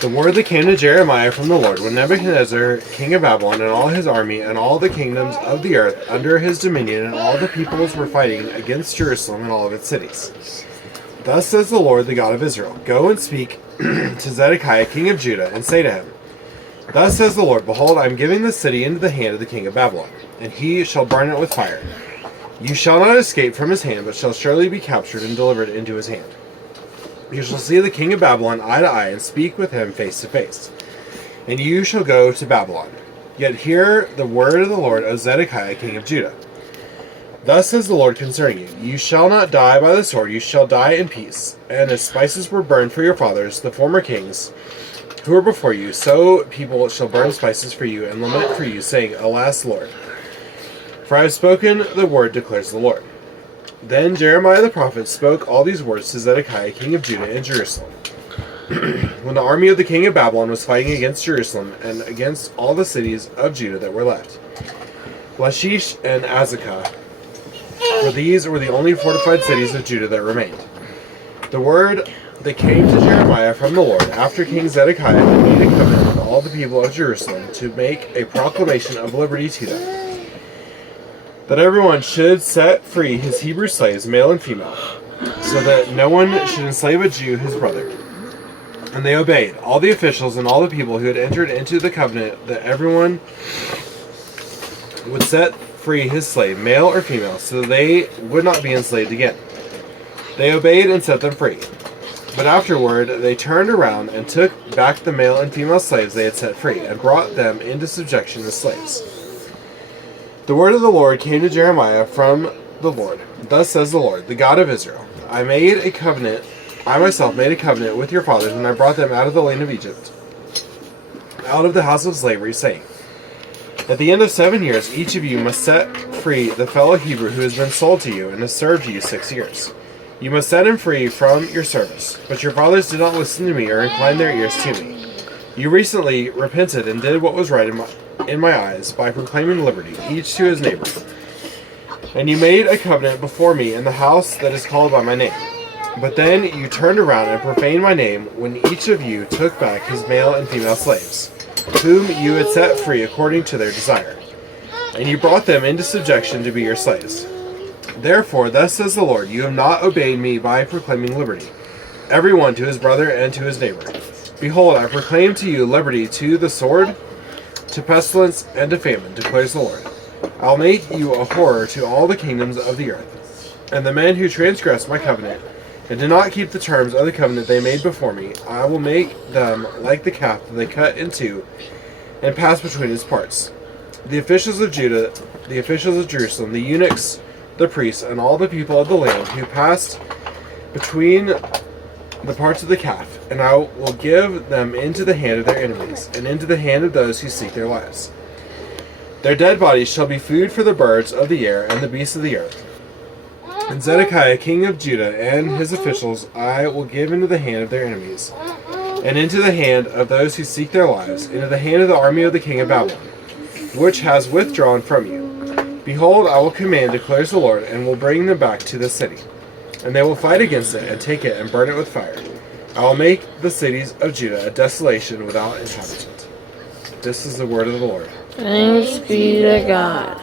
The word that came to Jeremiah from the Lord when Nebuchadnezzar, king of Babylon, and all his army, and all the kingdoms of the earth under his dominion, and all the peoples were fighting against Jerusalem and all of its cities. Thus says the Lord, the God of Israel, Go and speak to Zedekiah, king of Judah, and say to him, Thus says the Lord, Behold, I am giving this city into the hand of the king of Babylon, and he shall burn it with fire. You shall not escape from his hand, but shall surely be captured and delivered into his hand. You shall see the king of Babylon eye to eye, and speak with him face to face. And you shall go to Babylon. Yet hear the word of the Lord of Zedekiah, king of Judah. Thus says the Lord concerning you, You shall not die by the sword, you shall die in peace. And as spices were burned for your fathers, the former kings, who were before you, so people shall burn spices for you, and lament for you, saying, Alas, Lord! For I have spoken the word, declares the Lord. Then Jeremiah the prophet spoke all these words to Zedekiah, king of Judah, in Jerusalem. When the army of the king of Babylon was fighting against Jerusalem and against all the cities of Judah that were left, Lachish and Azekah, for these were the only fortified cities of Judah that remained. The word that came to Jeremiah from the Lord after King Zedekiah had made a covenant with all the people of Jerusalem to make a proclamation of liberty to them, that everyone should set free his Hebrew slaves, male and female, so that no one should enslave a Jew his brother. And they obeyed, all the officials and all the people who had entered into the covenant, that everyone would set free his slave, male or female, so that they would not be enslaved again. They obeyed and set them free. But afterward they turned around and took back the male and female slaves they had set free, and brought them into subjection as slaves. The word of the Lord came to Jeremiah from the Lord. Thus says the Lord, the God of Israel, I myself made a covenant with your fathers when I brought them out of the land of Egypt, out of the house of slavery, saying, At the end of 7 years, each of you must set free the fellow Hebrew who has been sold to you and has served you 6 years. You must set him free from your service. But your fathers did not listen to me or incline their ears to me. You recently repented and did what was right in my eyes by proclaiming liberty, each to his neighbor. And you made a covenant before me in the house that is called by my name. But then you turned around and profaned my name when each of you took back his male and female slaves, whom you had set free according to their desire. And you brought them into subjection to be your slaves. Therefore, thus says the Lord, you have not obeyed me by proclaiming liberty, everyone to his brother and to his neighbor. Behold, I proclaim to you liberty to the sword, to pestilence, and to famine, declares the Lord. I'll make you a horror to all the kingdoms of the earth. And the men who transgress my covenant, and do not keep the terms of the covenant they made before me, I will make them like the calf that they cut in two, and pass between its parts. The officials of Judah, the officials of Jerusalem, the eunuchs, the priests, and all the people of the land who passed between the parts of the calf, and I will give them into the hand of their enemies, and into the hand of those who seek their lives. Their dead bodies shall be food for the birds of the air and the beasts of the earth. And Zedekiah, king of Judah, and his officials I will give into the hand of their enemies, and into the hand of those who seek their lives, into the hand of the army of the king of Babylon, which has withdrawn from you. Behold, I will command, declares the Lord, and will bring them back to the city. And they will fight against it, and take it, and burn it with fire. I will make the cities of Judah a desolation without inhabitant. This is the word of the Lord. Thanks be to God.